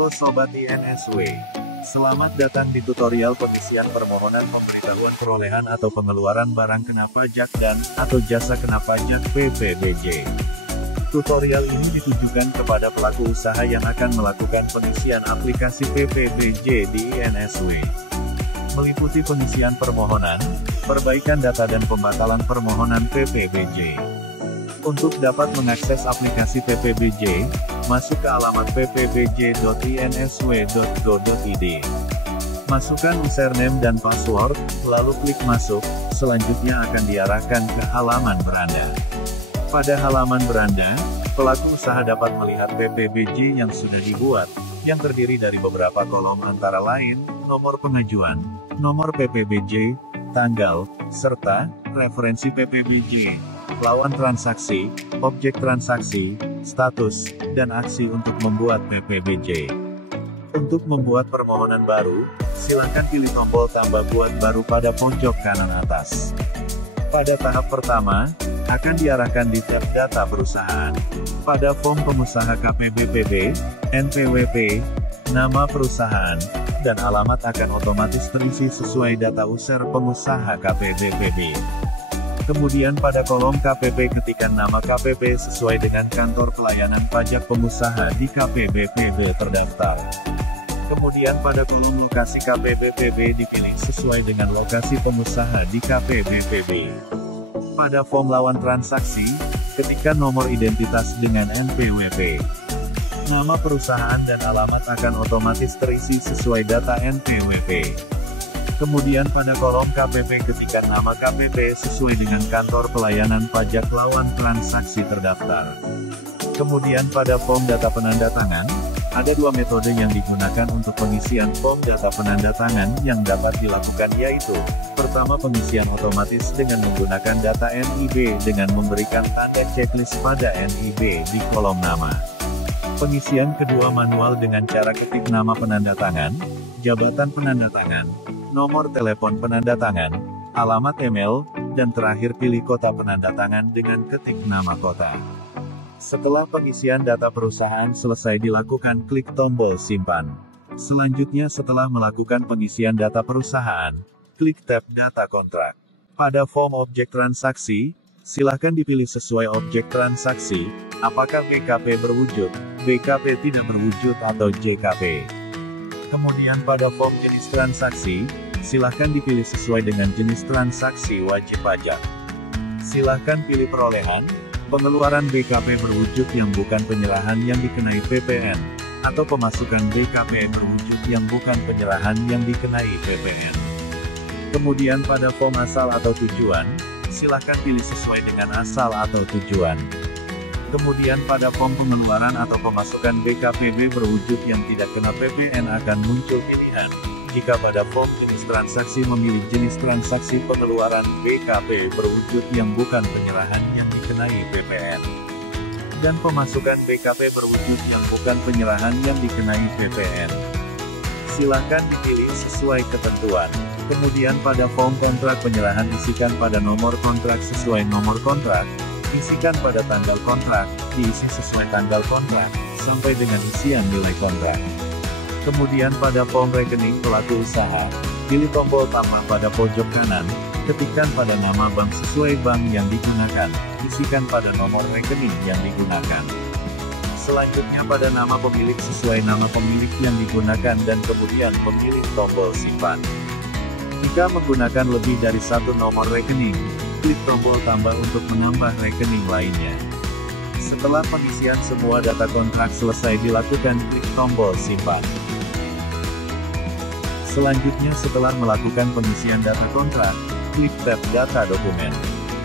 Halo Sobat INSW. Selamat datang di tutorial pengisian permohonan pemberitahuan perolehan atau pengeluaran barang kena pajak dan atau jasa kena pajak PPBJ. Tutorial ini ditujukan kepada pelaku usaha yang akan melakukan pengisian aplikasi PPBJ di INSW. Meliputi pengisian permohonan, perbaikan data dan pembatalan permohonan PPBJ. Untuk dapat mengakses aplikasi PPBJ, masuk ke alamat ppbj.insw.go.id. Masukkan username dan password, lalu klik masuk, selanjutnya akan diarahkan ke halaman beranda. Pada halaman beranda, pelaku usaha dapat melihat PPBJ yang sudah dibuat, yang terdiri dari beberapa kolom antara lain, nomor pengajuan, nomor PPBJ, tanggal, serta referensi PPBJ, lawan transaksi, objek transaksi, status, dan aksi untuk membuat PPBJ. Untuk membuat permohonan baru, silakan pilih tombol tambah buat baru pada pojok kanan atas. Pada tahap pertama, akan diarahkan di tab data perusahaan. Pada form pengusaha KPBPB, NPWP, nama perusahaan, dan alamat akan otomatis terisi sesuai data user pengusaha KPBPB. Kemudian pada kolom KPP ketikkan nama KPP sesuai dengan kantor pelayanan pajak pengusaha di KPBPB terdaftar. Kemudian pada kolom lokasi KPBPB dipilih sesuai dengan lokasi pengusaha di KPBPB. Pada form lawan transaksi, ketikkan nomor identitas dengan NPWP. Nama perusahaan dan alamat akan otomatis terisi sesuai data NPWP. Kemudian pada kolom KPP ketikkan nama KPP sesuai dengan kantor pelayanan pajak lawan transaksi terdaftar. Kemudian pada form data penandatangan, ada dua metode yang digunakan untuk pengisian form data penandatangan yang dapat dilakukan yaitu, pertama pengisian otomatis dengan menggunakan data NIB dengan memberikan tanda checklist pada NIB di kolom nama. Pengisian kedua manual dengan cara ketik nama penandatangan, jabatan penandatangan, nomor telepon penandatangan, alamat email, dan terakhir pilih kota penandatangan dengan ketik nama kota. Setelah pengisian data perusahaan selesai dilakukan, klik tombol simpan. Selanjutnya setelah melakukan pengisian data perusahaan, klik tab data kontrak. Pada form objek transaksi, silakan dipilih sesuai objek transaksi, apakah BKP berwujud, BKP tidak berwujud atau JKP. Kemudian pada form jenis transaksi, silakan dipilih sesuai dengan jenis transaksi wajib pajak. Silakan pilih perolehan, pengeluaran BKP berwujud yang bukan penyerahan yang dikenai PPN, atau pemasukan BKP berwujud yang bukan penyerahan yang dikenai PPN. Kemudian pada form asal atau tujuan, silakan pilih sesuai dengan asal atau tujuan. Kemudian pada form pengeluaran atau pemasukan BKPB berwujud yang tidak kena PPN akan muncul pilihan. Jika pada form jenis transaksi memilih jenis transaksi pengeluaran BKP berwujud yang bukan penyerahan yang dikenai PPN. Dan pemasukan BKP berwujud yang bukan penyerahan yang dikenai PPN. Silakan dipilih sesuai ketentuan. Kemudian pada form kontrak penyerahan isikan pada nomor kontrak sesuai nomor kontrak. Isikan pada tanggal kontrak, diisi sesuai tanggal kontrak, sampai dengan isian nilai kontrak. Kemudian pada form rekening pelaku usaha, pilih tombol tambah pada pojok kanan, ketikkan pada nama bank sesuai bank yang digunakan, isikan pada nomor rekening yang digunakan. Selanjutnya pada nama pemilik sesuai nama pemilik yang digunakan dan kemudian memilih tombol simpan. Jika menggunakan lebih dari satu nomor rekening, klik tombol tambah untuk menambah rekening lainnya. Setelah pengisian semua data kontrak selesai dilakukan, klik tombol simpan. Selanjutnya setelah melakukan pengisian data kontrak, klik tab data dokumen.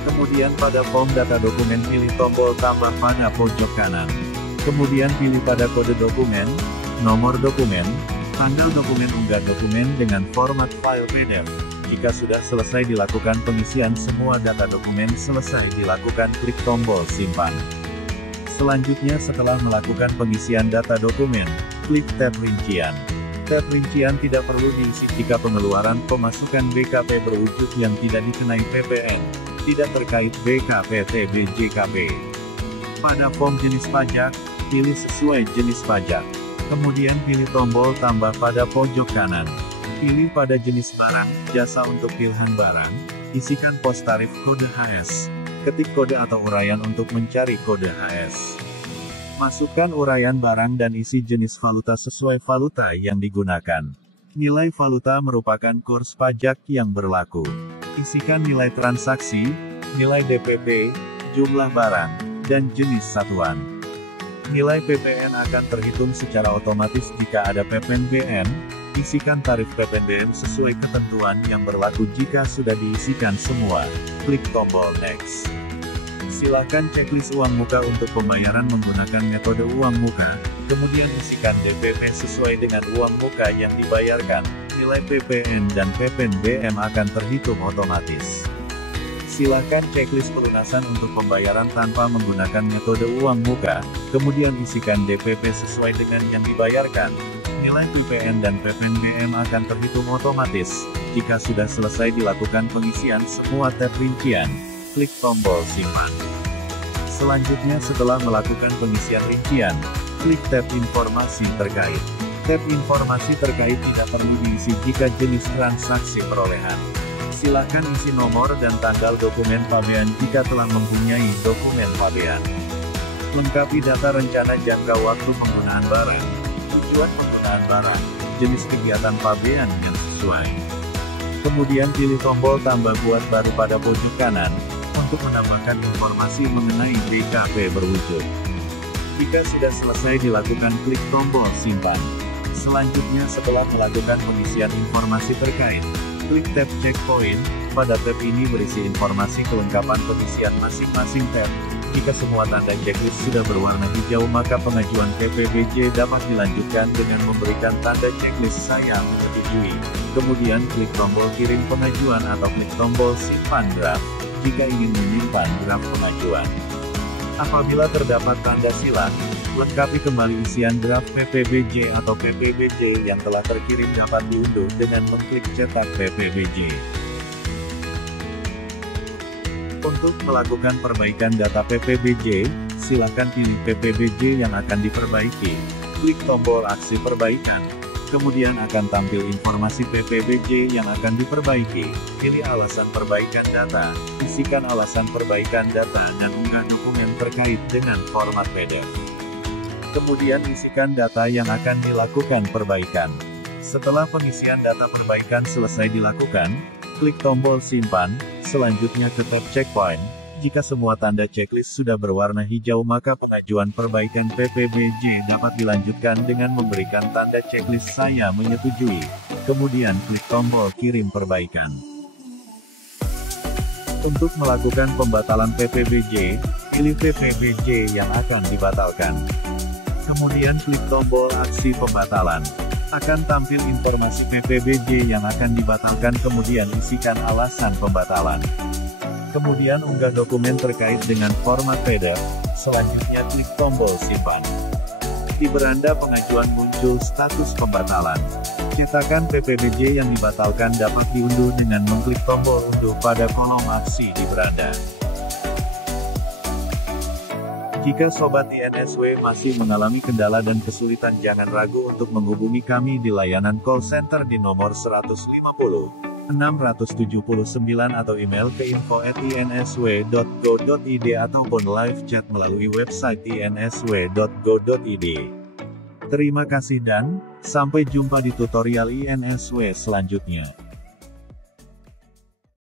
Kemudian pada form data dokumen pilih tombol tambah pada pojok kanan. Kemudian pilih pada kode dokumen, nomor dokumen, tanggal dokumen unggah dokumen dengan format file PDF. Jika sudah selesai dilakukan pengisian semua data dokumen selesai dilakukan, klik tombol simpan. Selanjutnya setelah melakukan pengisian data dokumen, klik tab rincian. Tab rincian tidak perlu diisi jika pengeluaran pemasukan BKP berwujud yang tidak dikenai PPN, tidak terkait BKP TBJKP. Pada form jenis pajak, pilih sesuai jenis pajak. Kemudian pilih tombol tambah pada pojok kanan. Pilih pada jenis barang, jasa untuk pilihan barang, isikan pos tarif kode HS. Ketik kode atau uraian untuk mencari kode HS. Masukkan uraian barang dan isi jenis valuta sesuai valuta yang digunakan. Nilai valuta merupakan kurs pajak yang berlaku. Isikan nilai transaksi, nilai DPP, jumlah barang, dan jenis satuan. Nilai PPN akan terhitung secara otomatis jika ada PPNBM. Isikan tarif PPNBM sesuai ketentuan yang berlaku jika sudah diisikan semua. Klik tombol Next. Silakan checklist uang muka untuk pembayaran menggunakan metode uang muka, kemudian isikan DPP sesuai dengan uang muka yang dibayarkan. Nilai PPN dan PPNBM akan terhitung otomatis. Silakan checklist pelunasan untuk pembayaran tanpa menggunakan metode uang muka, kemudian isikan DPP sesuai dengan yang dibayarkan. Nilai PPN dan PPNBM akan terhitung otomatis. Jika sudah selesai dilakukan pengisian semua tab rincian, klik tombol simpan. Selanjutnya setelah melakukan pengisian rincian, klik tab informasi terkait. Tab informasi terkait tidak perlu diisi jika jenis transaksi perolehan. Silakan isi nomor dan tanggal dokumen pabean jika telah mempunyai dokumen pabean. Lengkapi data rencana jangka waktu penggunaan barang, tujuan penggunaan barang, jenis kegiatan pabean yang sesuai. Kemudian pilih tombol tambah buat baru pada pojok kanan, untuk menambahkan informasi mengenai DKP berwujud. Jika sudah selesai dilakukan klik tombol simpan. Selanjutnya setelah melakukan pengisian informasi terkait, klik tab checkpoint. Pada tab ini berisi informasi kelengkapan pengisian masing-masing tab. Jika semua tanda checklist sudah berwarna hijau maka pengajuan PPBJ dapat dilanjutkan dengan memberikan tanda checklist saya menyetujui. Kemudian klik tombol kirim pengajuan atau klik tombol simpan draft, jika ingin menyimpan draft pengajuan. Apabila terdapat tanda silang, lengkapi kembali isian draft PPBJ atau PPBJ yang telah terkirim dapat diunduh dengan mengklik cetak PPBJ. Untuk melakukan perbaikan data PPBJ, silakan pilih PPBJ yang akan diperbaiki. Klik tombol aksi perbaikan. Kemudian akan tampil informasi PPBJ yang akan diperbaiki. Pilih alasan perbaikan data. Isikan alasan perbaikan data dan unggah dokumen terkait dengan format PDF. Kemudian isikan data yang akan dilakukan perbaikan. Setelah pengisian data perbaikan selesai dilakukan, klik tombol simpan. Selanjutnya ke tab checkpoint. Jika semua tanda checklist sudah berwarna hijau maka pengajuan perbaikan PPBJ dapat dilanjutkan dengan memberikan tanda checklist saya menyetujui. Kemudian klik tombol kirim perbaikan. Untuk melakukan pembatalan PPBJ, pilih PPBJ yang akan dibatalkan. Kemudian klik tombol aksi pembatalan. Akan tampil informasi PPBJ yang akan dibatalkan kemudian isikan alasan pembatalan. Kemudian unggah dokumen terkait dengan format PDF, selanjutnya klik tombol simpan. Di beranda pengajuan muncul status pembatalan. Cetakan PPBJ yang dibatalkan dapat diunduh dengan mengklik tombol unduh pada kolom aksi di beranda. Jika Sobat INSW masih mengalami kendala dan kesulitan jangan ragu untuk menghubungi kami di layanan call center di nomor 150 679 atau email ke info@insw.go.id ataupun live chat melalui website insw.go.id. Terima kasih dan sampai jumpa di tutorial INSW selanjutnya.